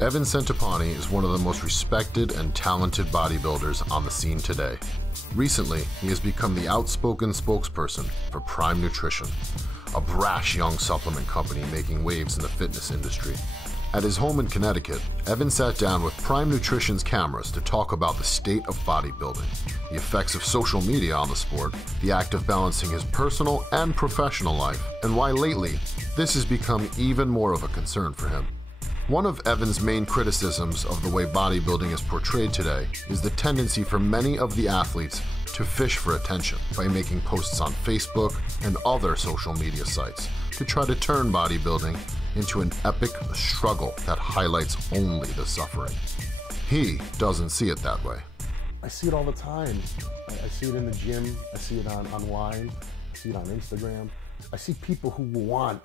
Evan Centopani is one of the most respected and talented bodybuilders on the scene today. Recently, he has become the outspoken spokesperson for Prime Nutrition, a brash young supplement company making waves in the fitness industry. At his home in Connecticut, Evan sat down with Prime Nutrition's cameras to talk about the state of bodybuilding, the effects of social media on the sport, the act of balancing his personal and professional life, and why lately this has become even more of a concern for him. One of Evan's main criticisms of the way bodybuilding is portrayed today is the tendency for many of the athletes to fish for attention by making posts on Facebook and other social media sites to try to turn bodybuilding into an epic struggle that highlights only the suffering. He doesn't see it that way. I see it all the time. I see it in the gym, I see it online, I see it on Instagram. I see people who want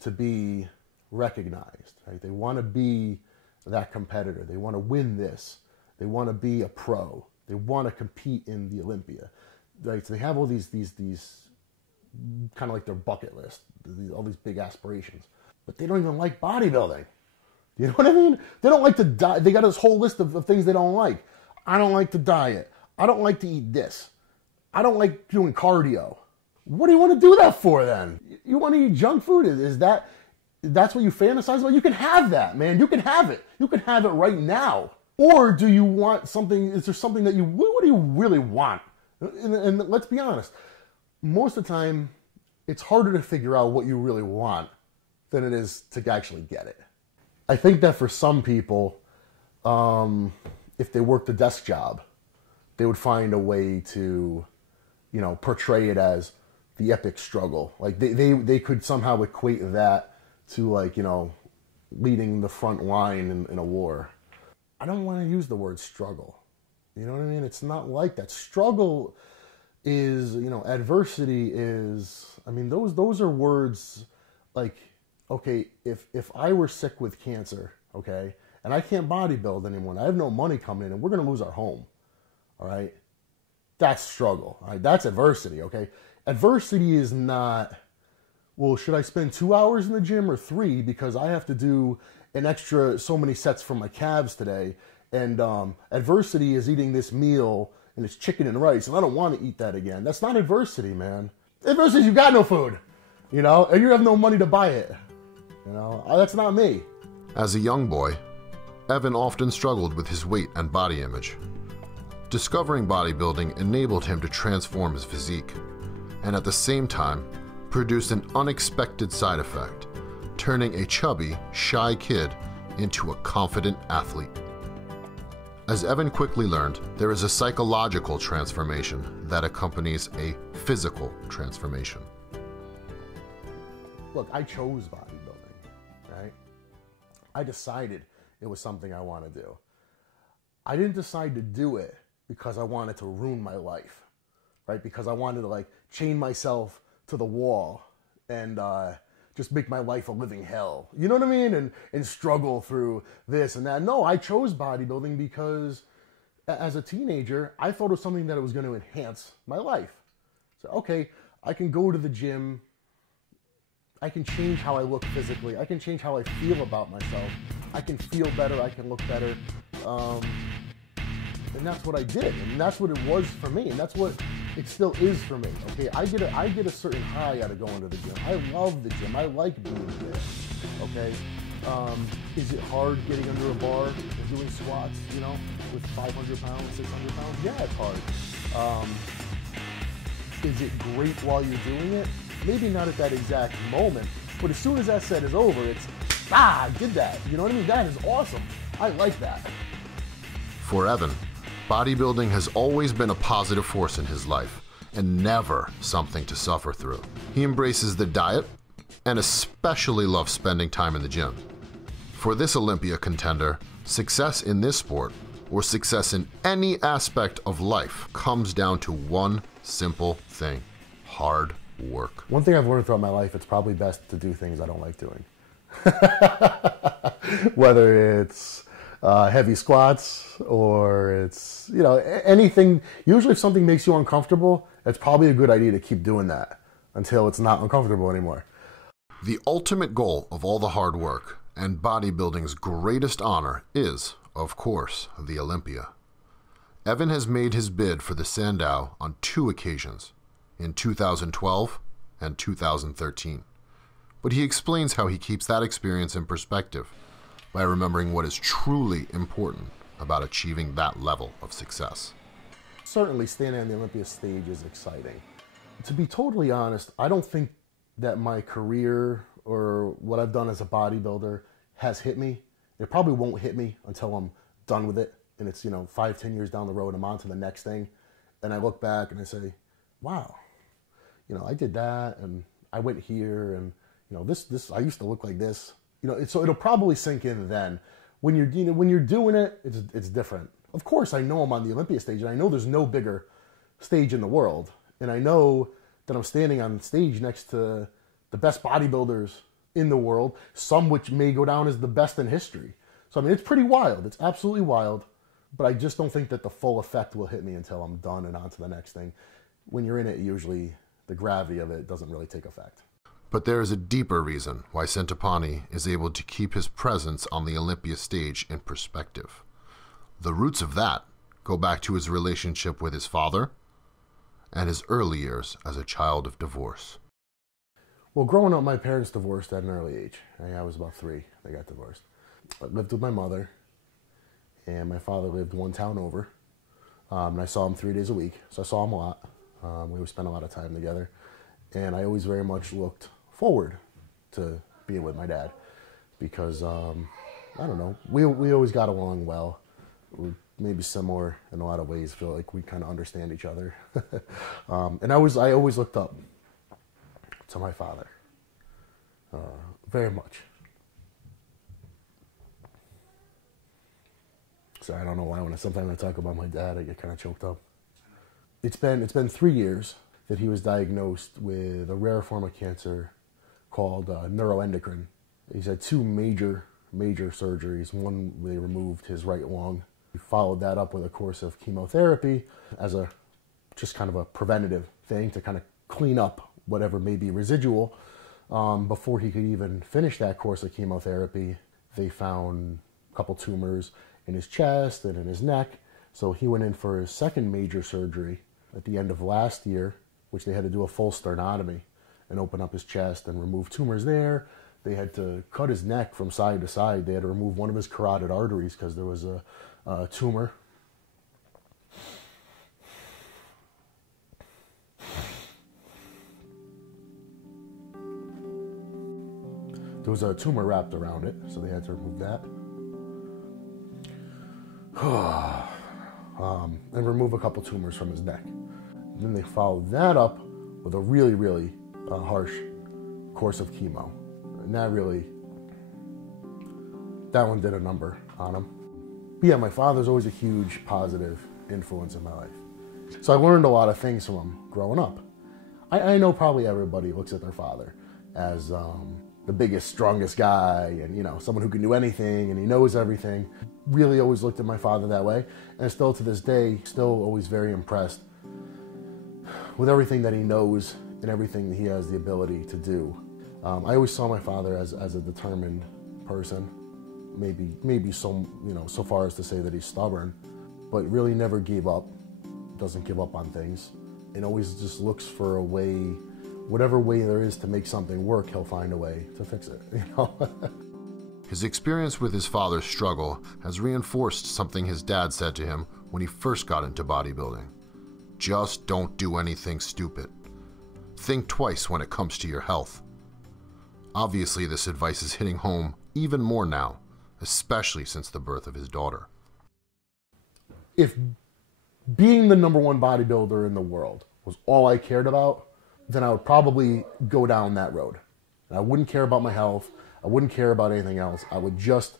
to be recognized, right? They want to be that competitor. They want to win this. They want to be a pro. They want to compete in the Olympia, right? So they have all these kind of like their bucket list, all these big aspirations, but they don't even like bodybuilding. You know what I mean? They don't like to diet. They got this whole list of things they don't like. I don't like to diet. I don't like to eat this. I don't like doing cardio. What do you want to do that for then? You want to eat junk food? That's what you fantasize about? You can have that, man. You can have it. You can have it right now. Or do you want something, is there something that what do you really want? And let's be honest, most of the time, it's harder to figure out what you really want than it is to actually get it. I think that for some people, if they worked a desk job, they would find a way to, portray it as the epic struggle. Like they could somehow equate that to leading the front line in a war. I don't want to use the word struggle. You know what I mean? It's not like that. Struggle is, adversity is, those are words like, okay, if I were sick with cancer, okay, and I can't bodybuild anymore, and I have no money coming in, and we're going to lose our home, all right? That's struggle, all right? That's adversity, okay? Adversity is not, well, should I spend 2 hours in the gym or 3 because I have to do an extra so many sets for my calves today, and adversity is eating this meal and it's chicken and rice and I don't want to eat that again. That's not adversity, man. Adversity is you got no food, and you have no money to buy it. That's not me. As a young boy, Evan often struggled with his weight and body image. Discovering bodybuilding enabled him to transform his physique, and at the same time, produced an unexpected side effect, turning a chubby, shy kid into a confident athlete. As Evan quickly learned, there is a psychological transformation that accompanies a physical transformation. Look, I chose bodybuilding, right? I decided it was something I want to do. I didn't decide to do it because I wanted to ruin my life, right? Because I wanted to chain myself to the wall and just make my life a living hell. You know what I mean? And struggle through this and that. No, I chose bodybuilding because as a teenager, I thought it was something that was going to enhance my life. So, okay, I can go to the gym. I can change how I look physically. I can change how I feel about myself. I can feel better. I can look better. And that's what I did. And that's what it was for me. And that's what it still is for me. Okay, I get a certain high out of going to the gym. I love the gym. I like being there. Okay, is it hard getting under a bar and doing squats? With 500 pounds, 600 pounds? Yeah, it's hard. Is it great while you're doing it? Maybe not at that exact moment, but as soon as that set is over, it's I did that. You know what I mean? That is awesome. I like that. For Evan, bodybuilding has always been a positive force in his life and never something to suffer through. He embraces the diet and especially loves spending time in the gym. For this Olympia contender, success in this sport or success in any aspect of life comes down to one simple thing: hard work. One thing I've learned throughout my life, it's probably best to do things I don't like doing. Whether it's heavy squats or it's, anything. Usually if something makes you uncomfortable, it's probably a good idea to keep doing that until it's not uncomfortable anymore. The ultimate goal of all the hard work And bodybuilding's greatest honor is, of course, the Olympia. Evan has made his bid for the Sandow on 2 occasions, in 2012 and 2013. But he explains how he keeps that experience in perspective by remembering what is truly important about achieving that level of success. Certainly standing on the Olympia stage is exciting. To be totally honest, I don't think that my career or what I've done as a bodybuilder has hit me. It probably won't hit me until I'm done with it. And it's, 5, 10 years down the road, I'm on to the next thing. And I look back and I say, wow, I did that and I went here and, this, I used to look like this. So it'll probably sink in then. When you're doing it, it's different. Of course, I know I'm on the Olympia stage and I know there's no bigger stage in the world. And I know that I'm standing on stage next to the best bodybuilders in the world, some which may go down as the best in history. So, it's pretty wild. It's absolutely wild. But I just don't think that the full effect will hit me until I'm done and on to the next thing. When you're in it, usually the gravity of it doesn't really take effect. But there is a deeper reason why Centopani is able to keep his presence on the Olympia stage in perspective. The roots of that go back to his relationship with his father and his early years as a child of divorce. Well, growing up, my parents divorced at an early age. I was about 3. They got divorced. I lived with my mother, and my father lived one town over. And I saw him 3 days a week, so I saw him a lot. We would spend a lot of time together. And I always very much looked forward to being with my dad because, I don't know, we always got along well. We're maybe similar in a lot of ways, feel like we kind of understand each other. And I always looked up to my father, very much. So I don't know why sometimes when I talk about my dad, I get kind of choked up. It's been 3 years that he was diagnosed with a rare form of cancer called neuroendocrine. He's had 2 major surgeries. One, they removed his right lung. He followed that up with a course of chemotherapy as just kind of a preventative thing to kind of clean up whatever may be residual. Before he could even finish that course of chemotherapy, they found a couple tumors in his chest and in his neck. So he went in for his second major surgery at the end of last year, which they had to do a full sternotomy and open up his chest and remove tumors there. They had to cut his neck from side to side. They had to remove one of his carotid arteries because there was a tumor. There was a tumor wrapped around it, so they had to remove that. And remove a couple tumors from his neck. And then they followed that up with a really, really harsh course of chemo. And that one did a number on him. But yeah, my father's always a huge positive influence in my life. So I learned a lot of things from him growing up. I know probably everybody looks at their father as the biggest, strongest guy and, someone who can do anything and he knows everything. Really always looked at my father that way. And still to this day, still always very impressed with everything that he knows and everything that he has the ability to do. I always saw my father as a determined person. Maybe so far as to say that he's stubborn, but really never gave up, doesn't give up on things, and always just looks for a way, whatever way there is to make something work, he'll find a way to fix it, His experience with his father's struggle has reinforced something his dad said to him when he first got into bodybuilding. Just don't do anything stupid. Think twice when it comes to your health. Obviously, this advice is hitting home even more now, especially since the birth of his daughter. If being the #1 bodybuilder in the world was all I cared about, then I would probably go down that road. I wouldn't care about my health. I wouldn't care about anything else. I would just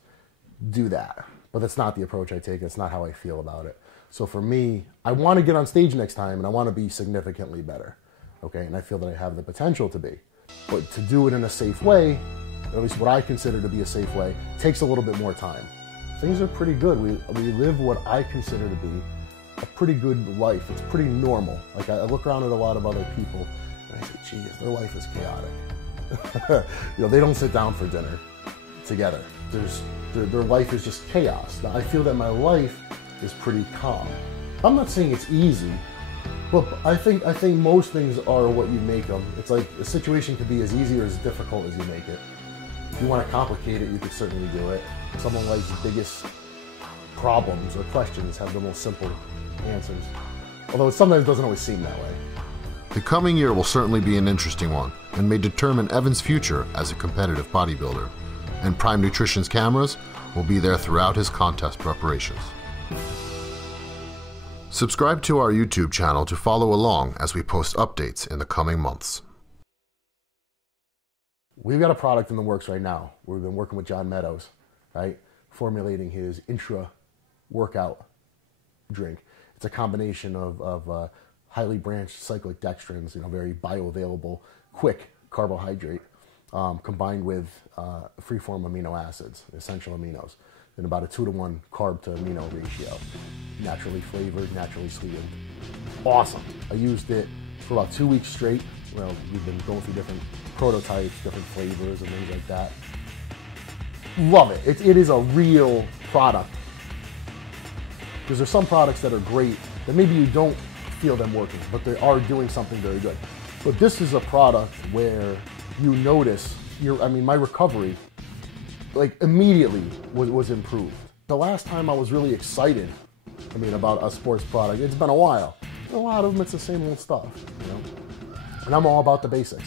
do that. But that's not the approach I take. That's not how I feel about it. So for me, I want to get on stage next time and I want to be significantly better. Okay, and I feel that I have the potential to be. But to do it in a safe way, at least what I consider to be a safe way, takes a little bit more time. Things are pretty good. We live what I consider to be a pretty good life. It's pretty normal. Like I look around at a lot of other people and I say, geez, their life is chaotic. They don't sit down for dinner. together. Their life is just chaos. Now, I feel that my life is pretty calm. I'm not saying it's easy, but I think most things are what you make them. It's like a situation could be as easy or as difficult as you make it. If you want to complicate it, you could certainly do it. Someone life's biggest problems or questions have the most simple answers. Although it sometimes doesn't always seem that way. The coming year will certainly be an interesting one and may determine Evan's future as a competitive bodybuilder. And Prime Nutrition's cameras will be there throughout his contest preparations. Subscribe to our YouTube channel to follow along as we post updates in the coming months. We've got a product in the works right now. We've been working with John Meadows, right? Formulating his intra-workout drink. It's a combination of highly branched cyclic dextrins, very bioavailable, quick carbohydrate, combined with free-form amino acids, essential aminos, in about a 2-to-1 carb to amino ratio. Naturally flavored, naturally sweetened. Awesome. I used it for about 2 weeks straight. Well, we've been going through different prototypes, different flavors and things like that. Love it. It is a real product. Because there's some products that are great that maybe you don't feel them working, but they are doing something very good. But this is a product where you notice my recovery, like, immediately was improved. The last time I was really excited, about a sports product, it's been a while. A lot of them, it's the same old stuff, And I'm all about the basics.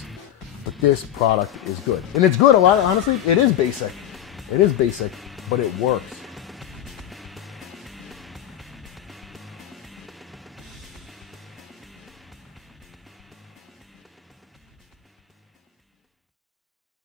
But this product is good. And it's good, honestly, it is basic. It is basic, but it works.